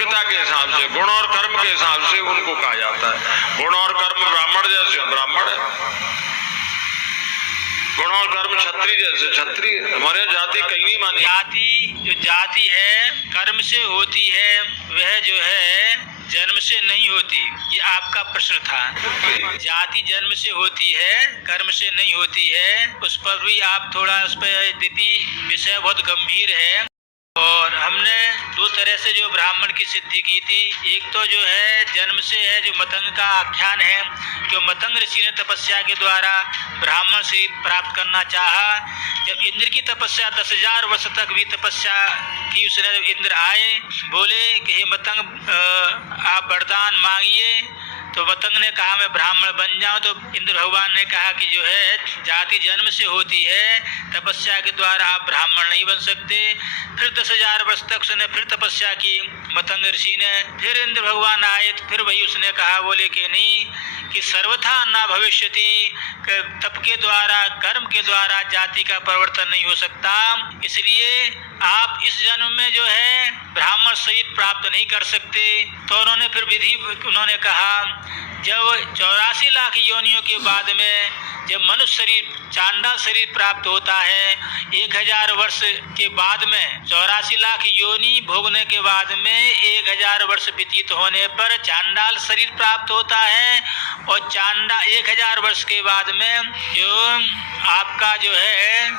योग्यता के हिसाब से, गुण और कर्म के हिसाब से उनको कहा जाता है। गुण और कर्म ब्राह्मण जैसे ब्राह्मण है, गुण और कर्म क्षत्रिय जैसे क्षत्रिय। हमारे जाति कहीं नहीं मानी। जो जाति है कर्म से होती है, वह जो है जन्म से नहीं होती। ये आपका प्रश्न था। जाति जन्म से होती है, कर्म से नहीं होती है। उस पर भी आप थोड़ा, उस पर यद्यपि विषय बहुत गंभीर है और हमने दो तरह से जो ब्राह्मण की सिद्धि की थी। एक तो जो है जन्म से है, जो मतंग का आख्यान है, जो मतंग ऋषि ने तपस्या के द्वारा ब्राह्मण से प्राप्त करना चाहा। जब इंद्र की तपस्या 10,000 वर्ष तक भी तपस्या की, उसने जब इंद्र आए बोले कि हे मतंग आप वरदान मांगिए, तो मतंग ने कहा मैं ब्राह्मण बन जाऊं। तो इंद्र भगवान ने कहा कि जो है जाति जन्म से होती है, तपस्या के द्वारा आप ब्राह्मण नहीं बन सकते। फिर 10,000 वर्ष तक उसने फिर तपस्या की मतंग ऋषि ने। फिर इंद्र भगवान आए तो फिर वही उसने कहा, बोले कि नहीं, कि सर्वथा न भविष्यति, तप के द्वारा कर्म के द्वारा जाति का परिवर्तन नहीं हो सकता। इसलिए आप इस जन्म में जो है ब्राह्मण शरीर प्राप्त नहीं कर सकते। तो उन्होंने फिर विधि, उन्होंने कहा जब 84 लाख योनियों के बाद में जब मनुष्य शरीर, चांडाल शरीर प्राप्त होता है, 1000 वर्ष के बाद में 84 लाख योनि भोगने के बाद में 1000 वर्ष व्यतीत होने पर चांडाल शरीर प्राप्त होता है। और 1000 वर्ष के बाद में जो आपका जो है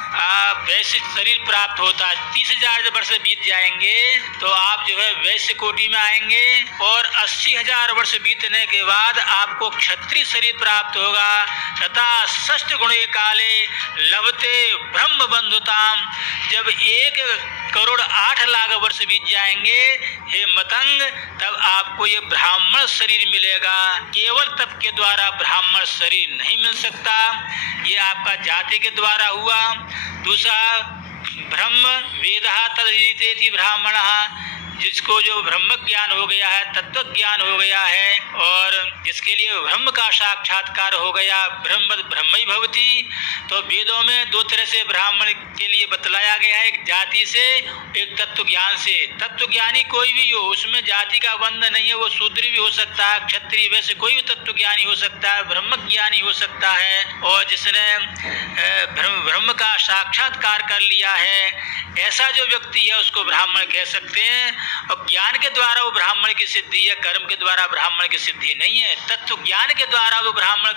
वैश्य शरीर प्राप्त होता है। 30,000 वर्ष बीत जाएंगे तो आप जो है वैश्य कोटि में आएंगे। और 80,000 वर्ष बीतने के बाद आपको क्षत्रिय शरीर प्राप्त होगा। तथा षष्ठ गुणे काले लभते ब्रह्म बंधुताम, जब 1,08,00,000 वर्ष बीत जाएंगे हे मतंग, तब आपको ये ब्राह्मण शरीर मिलेगा। केवल तप के द्वारा ब्राह्मण शरीर नहीं मिल सकता। ये आपका जाति के द्वारा हुआ। दूसरा, ब्रह्म वेदः तदधीतेति ब्राह्मणः, जिसको जो ब्रह्म ज्ञान हो गया है, तत्व ज्ञान हो गया है और जिसके लिए ब्रह्म का साक्षात्कार हो गया, ब्रह्मई भवति। तो वेदों में दो तरह से ब्राह्मण के लिए बतलाया गया है, एक जाति से, एक तत्व ज्ञान से। तत्व ज्ञानी कोई भी हो, उसमें जाति का बंध नहीं है। वो शूद्र भी हो सकता है, क्षत्रिय, वैसे कोई भी तत्व ज्ञानी हो सकता है, ब्रह्म ज्ञानी हो सकता है। और जिसने ब्रह्म का साक्षात्कार कर लिया है, ऐसा जो व्यक्ति है उसको ब्राह्मण कह सकते हैं। और ज्ञान के द्वारा वो ब्राह्मण की सिद्धि है, कर्म के द्वारा ब्राह्मण की सिद्धि नहीं है। तत्व ज्ञान के द्वारा वो ब्राह्मण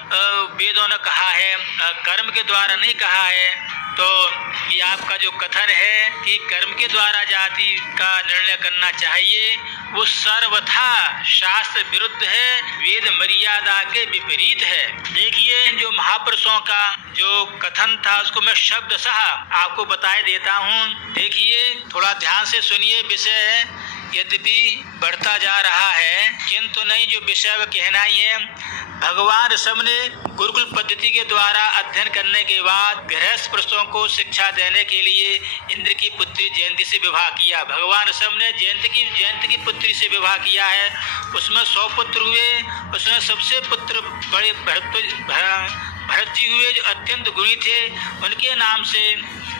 वेदों ने कहा है, कर्म के द्वारा नहीं कहा है। तो ये आपका जो कथन है कि कर्म के द्वारा जाति का निर्णय करना चाहिए, वो सर्वथा शास्त्र विरुद्ध है, वेद मर्यादा के विपरीत है। देखिए, जो महापुरुषों का जो कथन था उसको मैं शब्दशः आपको बताए देता हूँ। देखिए, थोड़ा ध्यान से सुनिए। विषय यद्यपि बढ़ता जा रहा है, किंतु नहीं, जो विषय कहना ही है। भगवान ऋषभ ने गुरुकुल पद्धति के द्वारा अध्ययन करने के बाद गृहस्थ पुरुषों को शिक्षा देने के लिए इंद्र की पुत्री जयंती से विवाह किया। भगवान ऋषभ ने जयंती की पुत्री से विवाह किया है। उसमें 100 पुत्र हुए। उसमें सबसे पुत्र बड़े भरत जी हुए, जो अत्यंत गुणी थे। उनके नाम से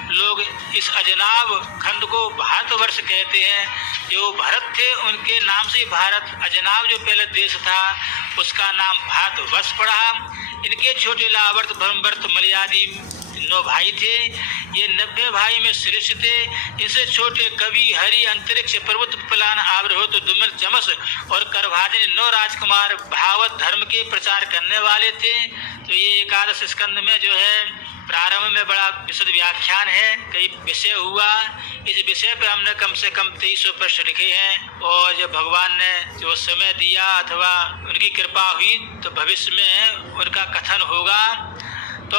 लोग इस अजनाब खंड को भारतवर्ष कहते हैं। जो भरत थे उनके नाम से भारत, अजनाब जो पहले देश था उसका नाम भारतवर्ष पड़ा। इनके छोटे लावर्त, भ्रमवर्त, मलयादी 9 भाई थे। ये 90 भाई में श्रेष्ठ थे। इनसे छोटे कवि, हरि, अंतरिक्ष, पर्वत, पलान, आव्रहोत, दुमिर, चमस और करभाजन 9 राजकुमार भागवत धर्म के प्रचार करने वाले थे। तो ये 11 स्कंद में जो है प्रारंभ में बड़ा विशद व्याख्यान है, कई विषय हुआ। इस विषय पे हमने कम से कम 2300 प्रश्न लिखे हैं। और जब भगवान ने जो समय दिया अथवा उनकी कृपा हुई तो भविष्य में उनका कथन होगा। तो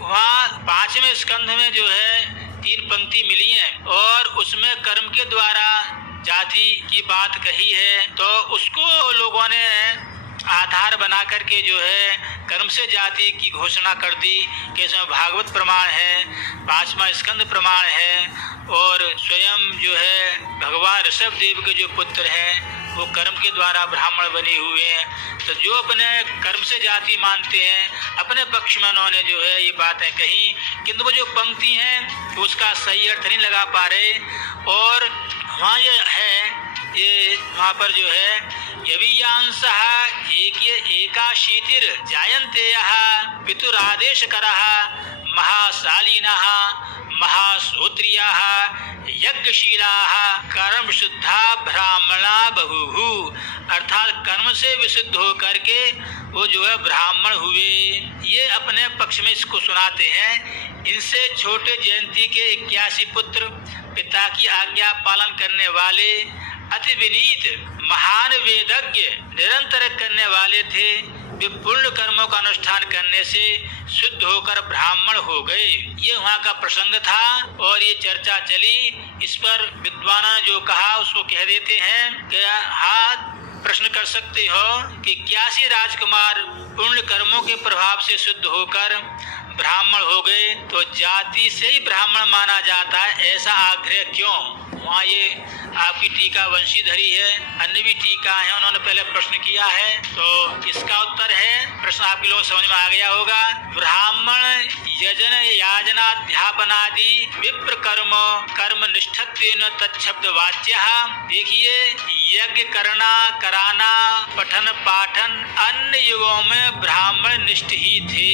वहाँ 5वें स्कंध में जो है 3 पंक्ति मिली हैं और उसमें कर्म के द्वारा जाति की बात कही है। तो उसको लोगों ने आधार बना करके जो है कर्म से जाति की घोषणा कर दी कि इसमें भागवत प्रमाण है, 5वां स्कंद प्रमाण है। और स्वयं जो है भगवान ऋषभ देव के जो पुत्र हैं वो कर्म के द्वारा ब्राह्मण बने हुए हैं। तो जो अपने कर्म से जाति मानते हैं, अपने पक्ष में उन्होंने जो है ये बातें कही, किंतु वो जो पंक्ति हैं उसका सही अर्थ नहीं लगा पा रहे। और वहाँ ये है, ये वहाँ पर जो है यवियांसः एकाशीतिर् जायन्ते यः पितुरादेशकरः महाशालिनः महाश्रोत्रियाः यज्ञशीलाः कर्मशुद्धा ब्राह्मणा बहुः, अर्थात कर्म से विशुद्ध होकर के वो जो है ब्राह्मण हुए। ये अपने पक्ष में इसको सुनाते हैं। इनसे छोटे जयंती के 81 पुत्र पिता की आज्ञा पालन करने वाले, अति विनीत महान वेदज्ञ निरंतर करने वाले थे। वे पूर्ण कर्मों का अनुष्ठान करने से शुद्ध होकर ब्राह्मण हो गए। ये वहाँ का प्रसंग था और ये चर्चा चली। इस पर विद्वानों ने जो कहा उसको कह देते हैं कि हाँ, प्रश्न कर सकते हो कि 81 राजकुमार पूर्ण कर्मों के प्रभाव से शुद्ध होकर ब्राह्मण हो गए, तो जाति से ही ब्राह्मण माना जाता है, ऐसा आग्रह क्यों? वहाँ ये आपकी टीका वंशीधरी है, अन्य भी टीका है, उन्होंने पहले प्रश्न किया है। तो इसका उत्तर है, प्रश्न आपके लोग समझ में आ गया होगा। ब्राह्मण यजन याजनाध्यापनादि विप्र कर्म निष्ठत्वेन तच्छब्द वाच्यः। देखिए, यज्ञ करना, कराना, पठन पाठन अन्य युगों में ब्राह्मण निष्ठ ही थे।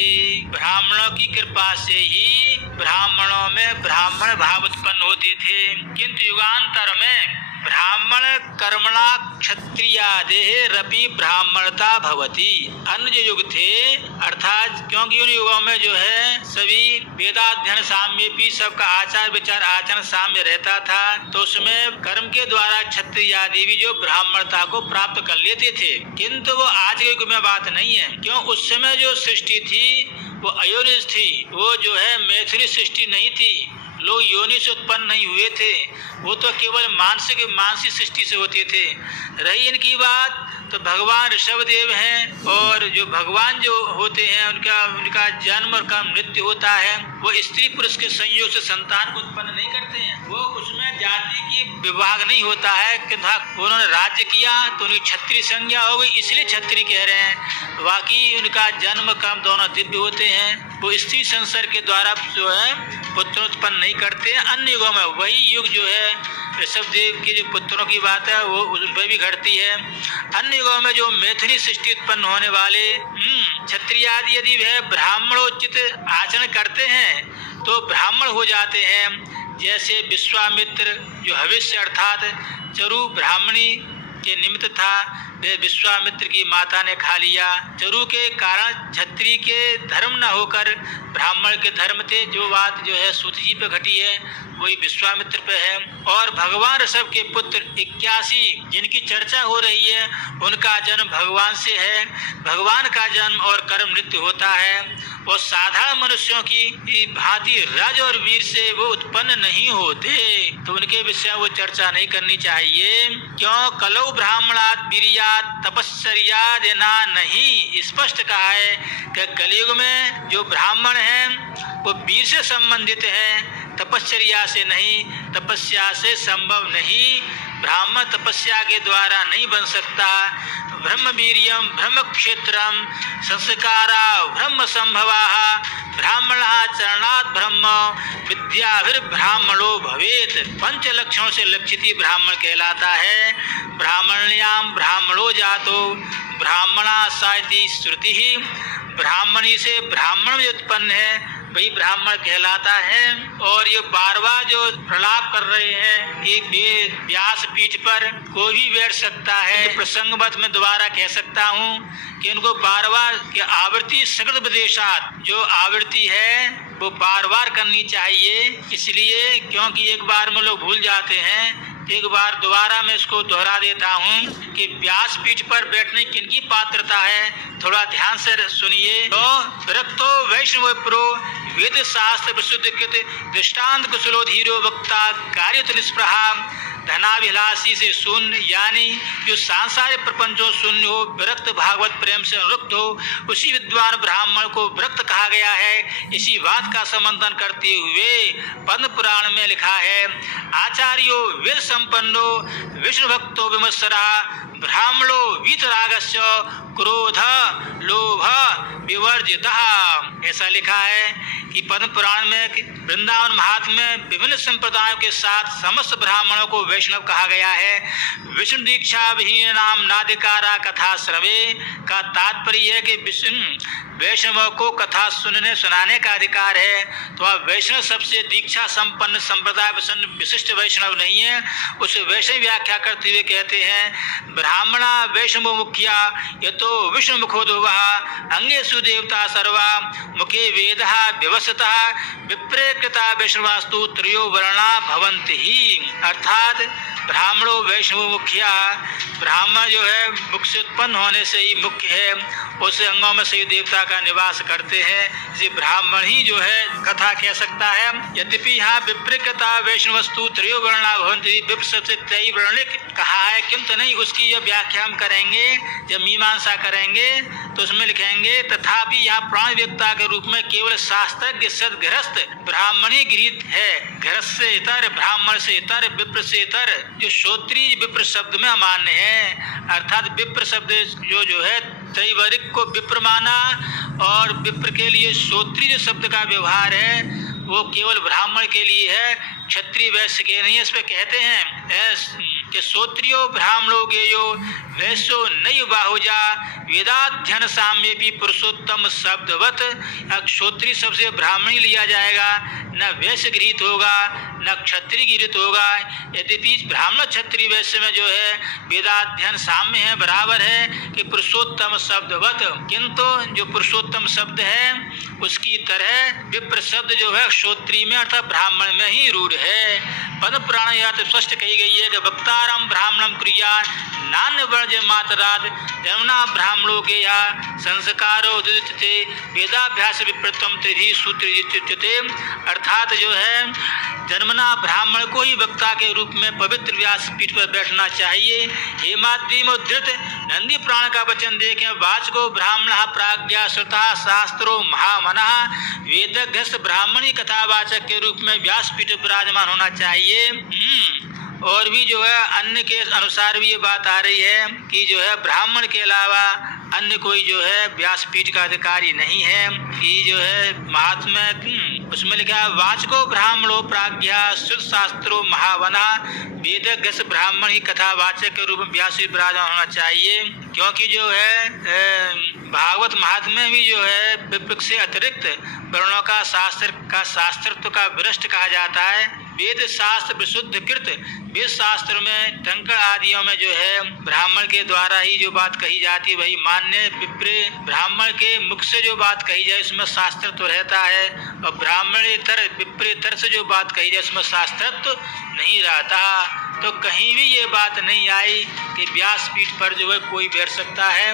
ब्राह्मणों की कृपा से ही ब्राह्मणों में ब्राह्मण भाव उत्पन्न होते थे, किंतु युगांतर में ब्राह्मण कर्मणा क्षत्रियादेः रपि ब्राह्मणता भवति। अन्य जो युग थे, अर्थात क्योंकि उन युगों में जो है सभी वेदाध्ययन साम्य भी सबका आचार विचार आचरण साम्य रहता था, तो उसमें कर्म के द्वारा क्षत्रियादि भी जो ब्राह्मणता को प्राप्त कर लेते थे। किंतु वो आज के युग में बात नहीं है, क्यों? उस समय जो सृष्टि थी वो अयोनिज थी, वो जो है मैथिली सृष्टि नहीं थी। लोग योनि से उत्पन्न नहीं हुए थे, वो तो केवल मानसिक सृष्टि से होते थे। रही इनकी बात, तो भगवान ऋषभदेव हैं, और जो भगवान जो होते हैं उनका जन्म और का मृत्यु होता है, वो स्त्री पुरुष के संयोग से संतान को उत्पन्न नहीं करते हैं। वो उसमें जाति की विभाग नहीं होता है कि उन्होंने राज्य किया तो उनकी क्षत्रिय संज्ञा हो गई, इसलिए क्षत्रिय कह रहे हैं। बाकी उनका जन्म कर्म दोनों दिव्य होते हैं। वो स्त्री संसर्ग के द्वारा जो है पुत्र उत्पन्न नहीं करते हैं। अन्य युगों में वही युग जो है ऋषभदेव के जो पुत्रों की बात है वो उसमें भी घटती है। अन्य युगों में जो मैथिली सृष्टि उत्पन्न होने वाले क्षत्रिय आदि यदि वह ब्राह्मणोचित आचरण करते हैं तो ब्राह्मण हो जाते हैं। जैसे विश्वामित्र जो हविष्य अर्थात चरु ब्राह्मणी के निमित्त था, वे विश्वामित्र की माता ने खा लिया। चरु के कारण क्षत्रिय के धर्म न होकर ब्राह्मण के धर्म थे। जो बात जो है सूत जी पे घटी है वही विश्वामित्र पे है। और भगवान ऋषभ के पुत्र 81 जिनकी चर्चा हो रही है, उनका जन्म भगवान से है। भगवान का जन्म और कर्म मृत्यु होता है, और साधारण मनुष्यों की भांति रज और वीर से वो उत्पन्न नहीं होते, तो उनके विषय वो चर्चा नहीं करनी चाहिए। क्यों? कलौ ब्राह्मणात् वीर्यात् तपश्चर्याद् ना नहीं, स्पष्ट कहा है कि कलयुग में जो ब्राह्मण हैं वो वीर से संबंधित हैं, तपश्चर्या से नहीं, तपस्या से संभव नहीं। ब्राह्मण तपस्या के द्वारा नहीं बन सकता। ब्रह्म वीर्यम ब्रह्म क्षेत्रम संस्कारा ब्रह्म संभवाः ब्राह्मणः चरणात् ब्रह्म विद्याभिर्ब्राह्मणो भवेत्। पंच लक्षणों से लक्षित ही ब्राह्मण कहलाता है। ब्राह्मण्याम ब्राह्मणो जातो ब्राह्मणा साइति श्रुति ही, ब्राह्मणी से ब्राह्मण भी उत्पन्न है, वही ब्राह्मण कहलाता है। और ये बारवा जो प्रलाप कर रहे हैं कि व्यास पीठ पर कोई भी बैठ सकता है, तो प्रसंगवत में दोबारा कह सकता हूँ कि इनको बारवा की आवृत्ति सकृत उपदेशात जो आवृत्ति है वो बार बार करनी चाहिए। इसलिए क्योंकि एक बार में लोग भूल जाते हैं, एक बार दोबारा मैं इसको दोहरा देता हूँ कि व्यास पीठ पर बैठने की किनकी पात्रता है, थोड़ा ध्यान से सुनिए। तो विरक्तो वैष्णव प्रो वेद शास्त्र प्रसिद्ध कृत दृष्टांत कुशलो धीरो वक्ता कार्यत निष्प्रहा धनाभिलाषी से शून्य, यानी जो सांसारिक प्रपंचों शून्य हो, विरक्त भागवत प्रेम से अनुरक्त हो, उसी विद्वान ब्राह्मण को विरक्त कहा गया है। इसी बात का संबंधन करते हुए पद्म पुराण में लिखा है, आचार्यो वेद संपन्नो विष्णु भक्तो विमत्सरा ब्राह्मणो वीतरागस्य क्रोध लोभ विवर्जितः। ऐसा लिखा है कि पद्म पुराण में कि वृंदावन महात्म्य में विभिन्न संप्रदायों के साथ समस्त ब्राह्मणों को वैष्णव कहा गया है। विष्णु दीक्षा विहीन नाम नादिकारा कथा श्रवे का तात्पर्य है कि वैष्णव को कथा सुनने सुनाने का अधिकार है। तो आप वैष्णव सबसे दीक्षा संपन्न संप्रदाय विशिष्ट वैष्णव नहीं है। उस वैष्णव व्याख्या करते हुए कहते हैं ब्राह्मणा वैष्णव मुखिया यतो विष्णु मुखोद्भवः अंगेषु देवता सर्वा मुखे वेदः व्यवस्थितः विप्रे कृता वैष्णवास्तु त्रयो वर्णा भवन्ति ही। अर्थात ब्राह्मणों वैष्णव मुखिया, ब्राह्मण जो है मुख से उत्पन्न होने से ही मुख्य है, उस अंगों में सही देवता का निवास करते हैं, इसे ब्राह्मण ही जो है कथा कह सकता है। यद्यपि यहाँ विप्रकृता वैष्णवस्तु त्रयो वर्णा भवन्ति, विप्र सबसे त्रय वर्णिक कहा है, किंतु नहीं उसकी यह व्याख्या हम करेंगे जब मीमांसा करेंगे तो उसमें लिखेंगे तथापि यहाँ प्राण व्यक्ता के रूप में केवल शास्त्रज्ञ सदगृहस्थ ब्राह्मण ही गृहीत है। गृहस्थ से इतर, ब्राह्मण से इतर, विप्र से इतर जो श्रोत्रिय विप्र शब्द में अमान्य है। अर्थात विप्र शब्द जो है त्रैवर्णिक को विप्र माना और विप्र के लिए श्रोत्रिय शब्द का व्यवहार है वो केवल ब्राह्मण के लिए है, क्षत्रिय वैश्य के नहीं। इस पे कहते हैं कि श्रोत्रियो ब्राह्मणो गेयो वैश्यो नैव बाहुजा वेदाध्ययन साम्य भी पुरुषोत्तम शब्दवत। क्षत्रिय शब्द से ब्राह्मण ही लिया जाएगा, न वैश्य गृहीत होगा न क्षत्रिय गृहीत होगा। यद्यपि ब्राह्मण क्षत्रिय वैश्य में जो है वेदाध्ययन साम्य है, बराबर है कि पुरुषोत्तम शब्दवत, किंतु जो पुरुषोत्तम शब्द है उसकी तरह विप्र शब्द जो है श्रोत्रिय में अर्थात ब्राह्मण में ही रूढ़ है। पद्म पुराण यह तो स्पष्ट कही गई है कि वक्तारम ब्राह्मणम क्रिया नान्य वर्ज मातराद जन्मना ब्राह्मणों के यहाँ संस्कारो उदिते वेदाभ्यास विप्रतम त्रिभी सूत्र। अर्थात जो है जन्मना ब्राह्मण को ही वक्ता के रूप में पवित्र व्यासपीठ पर बैठना चाहिए। हेमाद्री में उद्धृत नंदी पुराण का वचन देखें वाचको ब्राह्मण प्राज्ञा श्रुता शास्त्रो महामनः वेदग्रस्त ब्राह्मणी कथावाचक के रूप में व्यासपीठ विराजमान होना चाहिए। और भी जो है अन्य के अनुसार भी ये बात आ रही है कि जो है ब्राह्मण के अलावा अन्य कोई जो है व्यासपीठ का अधिकारी नहीं है। कि जो है महात्मा उसमें लिखा वाचको ब्राह्मणो प्राज्ञा शुद्ध शास्त्रो महावना वेदज्ञ ब्राह्मण ही कथावाचक के रूप में व्यास विराजमान होना चाहिए। क्योंकि जो है भागवत महात्म्य भी जो है विप्र से अतिरिक्त वर्णों का शास्त्रत्व का विरष्ट कहा जाता है। वेद शास्त्र विशुद्ध कृत, वेद शास्त्र में टंकण आदियों में जो है ब्राह्मण के द्वारा ही जो बात कही जाती है वही मान्य। विप्र ब्राह्मण के मुख से जो बात कही जाए उसमें शास्त्रत्व रहता है और ब्राह्मणेतर विप्रेतर से जो बात कही जाए उसमें शास्त्रत्व नहीं रहता। तो कहीं भी ये बात नहीं आई कि व्यासपीठ पर जो है कोई बैठ सकता है।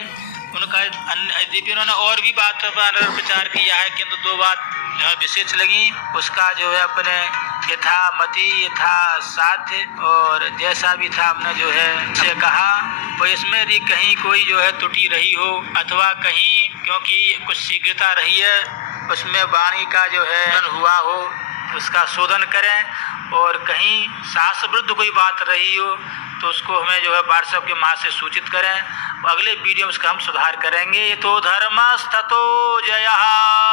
उनका यद्यपि उन्होंने और भी बात पर विचार किया है किंतु दो बात विशेष लगी। उसका जो है अपने यथा मति यथा साध्य और जैसा भी था हमने जो है से कहा, तो इसमें यदि कहीं कोई जो है त्रुटि रही हो अथवा कहीं क्योंकि कुछ शीघ्रता रही है उसमें वाणी का जो है हुआ हो उसका शोधन करें और कहीं शास्त्र विरुद्ध कोई बात रही हो तो उसको हमें जो है व्हाट्सएप के माध्यम से सूचित करें। अगले वीडियो में उसका हम सुधार करेंगे। तो धर्मस्ततो जयः।